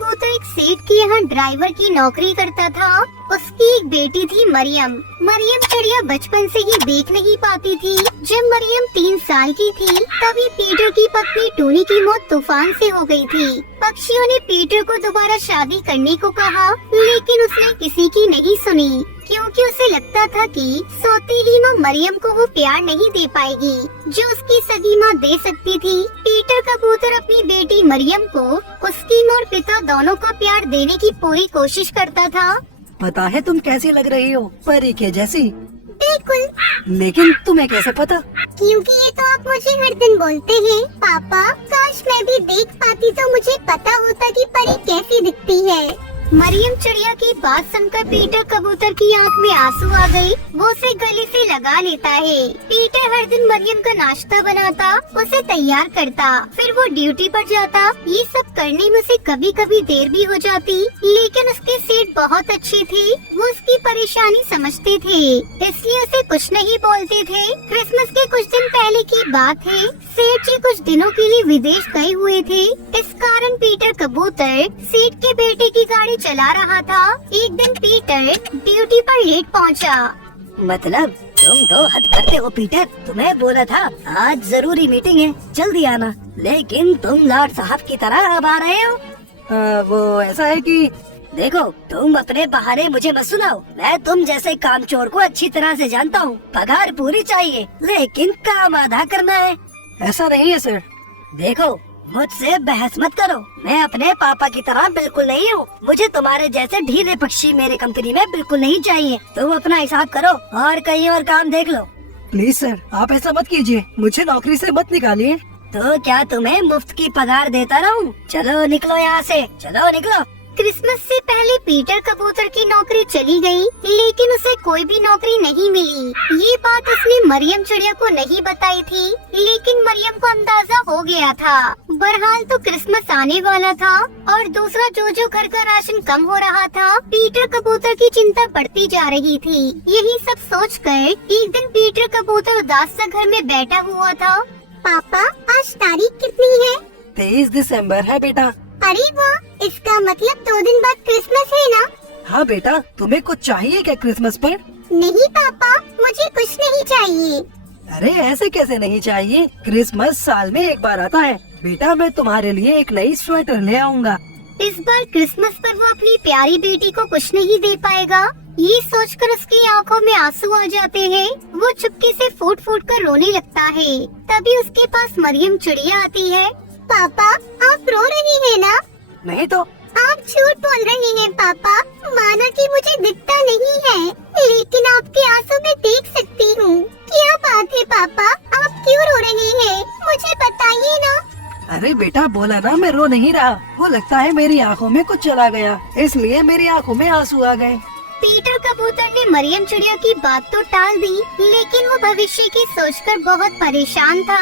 कबूतर एक सेठ के यहाँ ड्राइवर की नौकरी करता था। उसकी एक बेटी थी मरियम। मरियम चिड़िया बचपन से ही देख नहीं पाती थी। जब मरियम 3 साल की थी तभी पीटर की पत्नी टोनी की मौत तूफान से हो गई थी। पक्षियों ने पीटर को दोबारा शादी करने को कहा, लेकिन उसने किसी की नहीं सुनी, क्योंकि उसे लगता था कि सौतेली माँ मरियम को वो प्यार नहीं दे पाएगी जो उसकी सगी माँ दे सकती थी। पीटर कबूतर अपनी बेटी मरियम को उसकी माँ और पिता दोनों का प्यार देने की पूरी कोशिश करता था। पता है तुम कैसी लग रही हो, परी के जैसी। बिल्कुल। लेकिन तुम्हें कैसे पता? क्योंकि ये तो आप मुझे हर दिन बोलते हैं। पापा, काश मैं भी देख पाती तो मुझे पता होता कि परी कैसी दिखती है। मरियम चिड़िया की बात सुनकर पीटर कबूतर की आंख में आंसू आ गई। वो उसे गले से लगा लेता है। पीटर हर दिन मरियम का नाश्ता बनाता, उसे तैयार करता, फिर वो ड्यूटी पर जाता। ये सब करने में उसे कभी कभी देर भी हो जाती, लेकिन उसके सेठ बहुत अच्छे थे। वो उसकी परेशानी समझते थे, इसलिए उसे कुछ नहीं बोलते थे। क्रिसमस के कुछ दिन पहले की बात है। सेठ जी कुछ दिनों के लिए विदेश गए हुए थे। इस कारण पीटर कबूतर सेठ के बेटे की गाड़ी चला रहा था। एक दिन पीटर ड्यूटी पर लेट पहुंचा। मतलब तुम तो हद करते हो पीटर। तुम्हें बोला था आज जरूरी मीटिंग है, जल्दी आना, लेकिन तुम लॉर्ड साहब की तरह अब आ रहे हो। वो ऐसा है कि देखो, तुम अपने बहाने मुझे मत सुनाओ। मैं तुम जैसे कामचोर को अच्छी तरह से जानता हूँ। पगार पूरी चाहिए, लेकिन काम आधा करना है। ऐसा नहीं है सर। देखो, मुझसे बहस मत करो। मैं अपने पापा की तरह बिल्कुल नहीं हूँ। मुझे तुम्हारे जैसे ढीले पक्षी मेरी कंपनी में बिल्कुल नहीं चाहिए। तुम अपना हिसाब करो और कहीं और काम देख लो। प्लीज सर, आप ऐसा मत कीजिए, मुझे नौकरी से मत निकालिए। तो क्या तुम्हें मुफ्त की पगार देता रहूं? चलो निकलो यहाँ से, चलो निकलो। क्रिसमस से पहले पीटर कबूतर की नौकरी चली गई, लेकिन उसे कोई भी नौकरी नहीं मिली। ये बात उसने मरियम चिड़िया को नहीं बताई थी, लेकिन मरियम को अंदाजा हो गया था। बहरहाल तो क्रिसमस आने वाला था और दूसरा जो घर का राशन कम हो रहा था। पीटर कबूतर की चिंता बढ़ती जा रही थी। यही सब सोचकर एक दिन पीटर कबूतर उदास सा घर में बैठा हुआ था। पापा, आज तारीख कितनी है? 23 दिसंबर है बेटा। अरे वाह, इसका मतलब 2 दिन बाद क्रिसमस है ना? हाँ बेटा, तुम्हें कुछ चाहिए क्या क्रिसमस पर? नहीं पापा, मुझे कुछ नहीं चाहिए। अरे ऐसे कैसे नहीं चाहिए? क्रिसमस साल में एक बार आता है बेटा। मैं तुम्हारे लिए एक नई स्वेटर ले आऊँगा। इस बार क्रिसमस पर वो अपनी प्यारी बेटी को कुछ नहीं दे पाएगा। ये सोचकर उसकी आंखों में आंसू आ जाते हैं। वो चुपके से फूट फूट कर रोने लगता है। तभी उसके पास मरियम चिड़िया आती है। पापा, आप रो रही हैं ना? नहीं तो। आप झूठ बोल रही हैं पापा। माना कि मुझे दिखता नहीं है, लेकिन आपके आंसू में देख सकती हूँ। क्या बात है पापा, आप क्यों रो रहे हैं? मुझे बताइए ना। अरे बेटा, बोला ना मैं रो नहीं रहा। वो लगता है मेरी आंखों में कुछ चला गया, इसलिए मेरी आंखों में आंसू आ गए। पीटर कबूतर ने मरियम चिड़िया की बात तो टाल दी, लेकिन वो भविष्य की सोचकर बहुत परेशान था।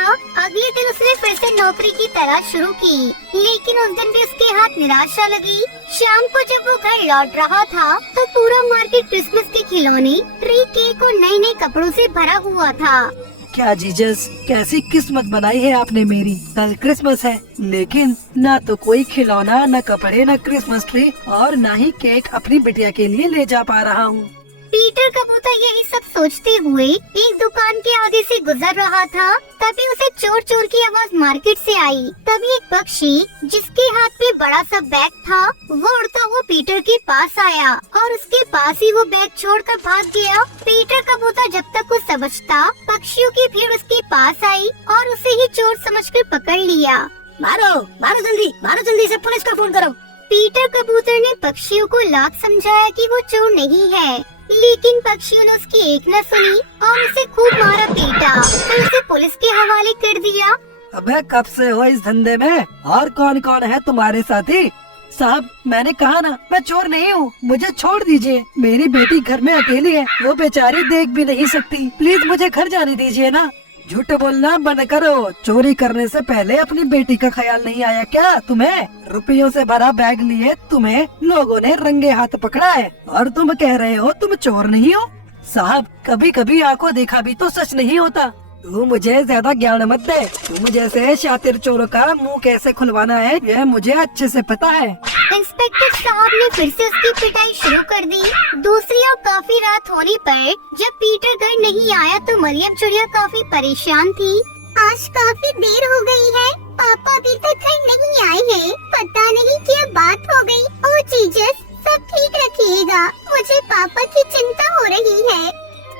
अगले दिन उसने फिर से नौकरी की तलाश शुरू की, लेकिन उस दिन भी उसके हाथ निराशा लगी। शाम को जब वो घर लौट रहा था तो पूरा मार्केट क्रिसमस के खिलौने, ट्री, केक और नए नए कपड़ों से भरा हुआ था। क्या जीजस, कैसी किस्मत बनाई है आपने मेरी। कल क्रिसमस है, लेकिन ना तो कोई खिलौना, न कपड़े, न क्रिसमस ट्री और न ही केक अपनी बिटिया के लिए ले जा पा रहा हूँ। पीटर कबूतर यही सब सोचते हुए एक दुकान के आगे से गुजर रहा था। तभी उसे चोर चोर की आवाज मार्केट से आई। तभी एक पक्षी जिसके हाथ में बड़ा सा बैग था, वो उड़ता हुआ पीटर के पास आया और उसके पास ही वो बैग छोड़कर भाग गया। पीटर कबूतर जब तक कुछ समझता, पक्षियों की भीड़ उसके पास आई और उसे ही चोर समझकर पकड़ लिया। मारो, मारो जल्दी से पुलिस को फोन करो। पीटर कबूतर ने पक्षियों को लाख समझाया कि वो चोर नहीं है, लेकिन पक्षियों ने उसकी एक न सुनी और उसे खूब मारा पीटा, फिर उसे पुलिस के हवाले कर दिया। अबे कब से हो इस धंधे में और कौन कौन है तुम्हारे साथी? साहब, मैंने कहा ना मैं चोर नहीं हूँ, मुझे छोड़ दीजिए। मेरी बेटी घर में अकेली है, वो बेचारी देख भी नहीं सकती। प्लीज मुझे घर जाने दीजिए ना। झूठ बोलना बंद करो। चोरी करने से पहले अपनी बेटी का ख्याल नहीं आया क्या तुम्हें? रुपयों से भरा बैग लिए तुम्हें लोगों ने रंगे हाथ पकड़ा है और तुम कह रहे हो तुम चोर नहीं हो। साहब, कभी कभी आंखों देखा भी तो सच नहीं होता। तू मुझे ज्यादा ज्ञान मत दे। तुम जैसे शातिर चोरों का मुंह कैसे खुलवाना है यह मुझे अच्छे से पता है। इंस्पेक्टर साहब ने फिर से उसकी पिटाई शुरू कर दी। दूसरी ओर काफी रात होने पर जब पीटर घर नहीं आया तो मरियम चिड़िया काफी परेशान थी। आज काफी देर हो गई है, पापा अभी तक घर नहीं आए हैं। पता नहीं क्या बात हो गई। ओह जीसस, सब ठीक रखिएगा, मुझे पापा की चिंता हो रही है।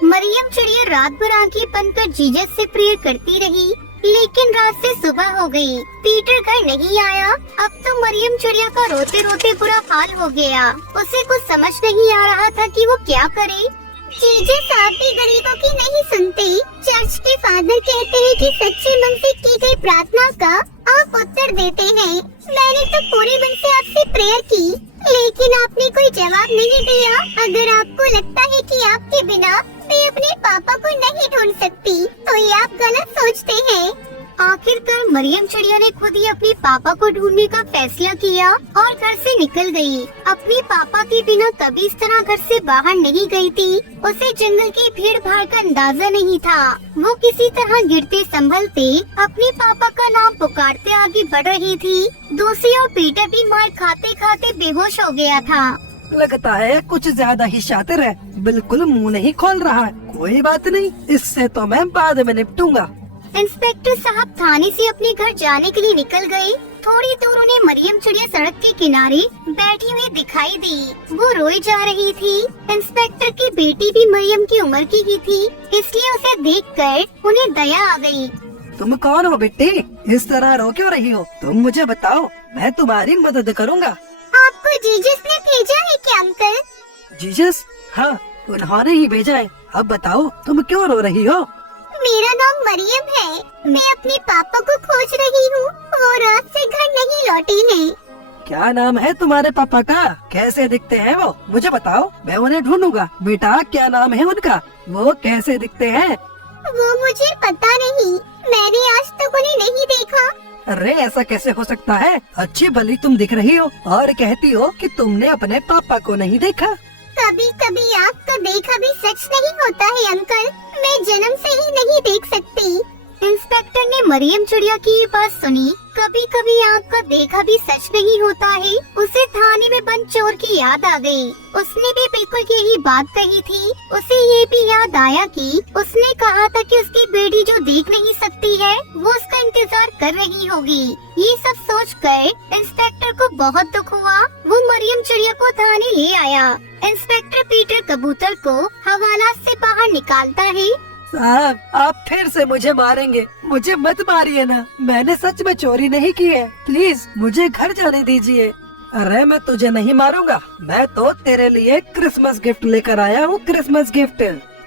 मरियम चिड़िया रात भर आंखें बंद कर जीसस से प्रेयर करती रही, लेकिन रात से सुबह हो गई, पीटर घर नहीं आया। अब तो मरियम चिड़िया का रोते रोते बुरा हाल हो गया। उसे कुछ समझ नहीं आ रहा था कि वो क्या करे। जीसस आप भी गरीबों की नहीं सुनते। चर्च के फादर कहते हैं कि सच्चे मन से की गई प्रार्थना का आप उत्तर देते हैं। मैंने तो पूरे मन से आपसे प्रेयर की, लेकिन आपने कोई जवाब नहीं दिया। अगर आपको लगता है कि आपके बिना मैं अपने पापा को नहीं ढूंढ सकती, तो ये आप गलत सोचते हैं। आखिरकार मरियम चिड़िया ने खुद ही अपने पापा को ढूंढने का फैसला किया और घर से निकल गई। अपने पापा के बिना कभी इस तरह घर से बाहर नहीं गई थी। उसे जंगल की भीड़ भाड़ का अंदाजा नहीं था। वो किसी तरह गिरते संभलते अपने पापा का नाम पुकारते आगे बढ़ रही थी। दूसरी ओर पीटर भी मार खाते खाते बेहोश हो गया था। लगता है कुछ ज्यादा ही शातिर है, बिल्कुल मुंह नहीं खोल रहा है। कोई बात नहीं, इससे तो मैं बाद में निपटूंगा। इंस्पेक्टर साहब थाने से अपने घर जाने के लिए निकल गए। थोड़ी दूर उन्हें मरियम चिड़िया सड़क के किनारे बैठी हुई दिखाई दी। वो रोए जा रही थी। इंस्पेक्टर की बेटी भी मरियम की उम्र की ही थी, इसलिए उसे देखकर उन्हें दया आ गई। तुम कौन हो बेटी? इस तरह रो क्यों रही हो? तुम मुझे बताओ, मैं तुम्हारी मदद करूँगा। आपको जीसस ने भेजा है क्या अंकल? जीसस? हाँ, उन्होंने ही भेजा है। अब बताओ तुम क्यों रो रही हो? मेरा नाम मरियम है। मैं अपने पापा को खोज रही हूँ। वो रात से घर नहीं लौटे हैं। क्या नाम है तुम्हारे पापा का? कैसे दिखते हैं वो? मुझे बताओ, मैं उन्हें ढूंढूंगा। बेटा, क्या नाम है उनका? वो कैसे दिखते हैं? वो मुझे पता नहीं, मैंने आज तक उन्हें नहीं देखा। अरे ऐसा कैसे हो सकता है? अच्छी भली तुम दिख रही हो और कहती हो कि तुमने अपने पापा को नहीं देखा। कभी कभी आपका देखा भी सच नहीं होता है अंकल। मैं जन्म से ही नहीं देख सकती। इंस्पेक्टर ने मरियम चिड़िया की ये बात सुनी। कभी कभी आपका देखा भी सच नहीं होता है। उसे थाने में बंद चोर की याद आ गई। उसने भी बिल्कुल यही बात कही थी। उसे ये भी याद आया कि उसने कहा था कि उसकी बेटी जो देख नहीं सकती है वो उसका इंतजार कर रही होगी। ये सब सोचकर इंस्पेक्टर को बहुत दुख हुआ। वो मरियम चिड़िया को थाने ले आया। इंस्पेक्टर पीटर कबूतर को हवालात से बाहर निकालता है। साहब, आप फिर से मुझे मारेंगे। मुझे मत मारिए ना, मैंने सच में चोरी नहीं की है। प्लीज मुझे घर जाने दीजिए। अरे मैं तुझे नहीं मारूंगा, मैं तो तेरे लिए क्रिसमस गिफ्ट लेकर आया हूँ। Christmas gift.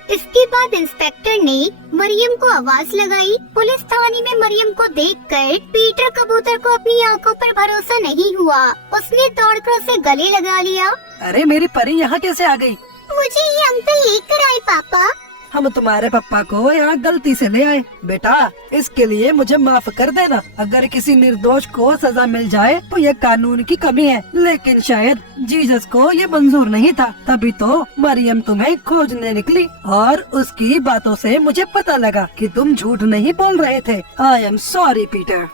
इसके बाद इंस्पेक्टर ने मरियम को आवाज लगाई। पुलिस थाने में मरियम को देखकर पीटर कबूतर को अपनी आंखों पर भरोसा नहीं हुआ। उसने दौड़कर उसे गले लगा लिया। अरे मेरी परी यहाँ कैसे आ गई? मुझे ये अंकल लेकर आए पापा। हम तुम्हारे पापा को यहाँ गलती से ले आए। बेटा, इसके लिए मुझे माफ कर देना। अगर किसी निर्दोष को सजा मिल जाए तो ये कानून की कमी है, लेकिन शायद जीसस को ये मंजूर नहीं था, तभी तो मरियम तुम्हें खोजने निकली और उसकी बातों से मुझे पता लगा कि तुम झूठ नहीं बोल रहे थे। I am sorry Peter.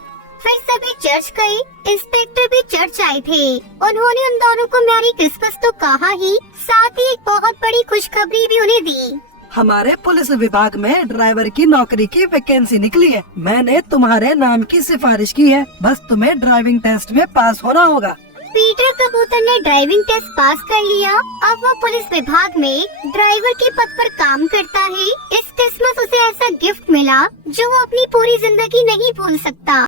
फिर सभी चर्च गए। इंस्पेक्टर भी चर्च आए थे। उन्होंने उन दोनों को मैरी क्रिसमस तो कहा ही, साथ ही एक बहुत बड़ी खुशखबरी भी उन्हें दी। हमारे पुलिस विभाग में ड्राइवर की नौकरी की वैकेंसी निकली है। मैंने तुम्हारे नाम की सिफारिश की है, बस तुम्हें ड्राइविंग टेस्ट में पास होना होगा। पीटर कबूतर ने ड्राइविंग टेस्ट पास कर लिया। अब वो पुलिस विभाग में ड्राइवर के पद पर काम करता है। इस क्रिसमस उसे ऐसा गिफ्ट मिला जो वो अपनी पूरी जिंदगी नहीं भूल सकता।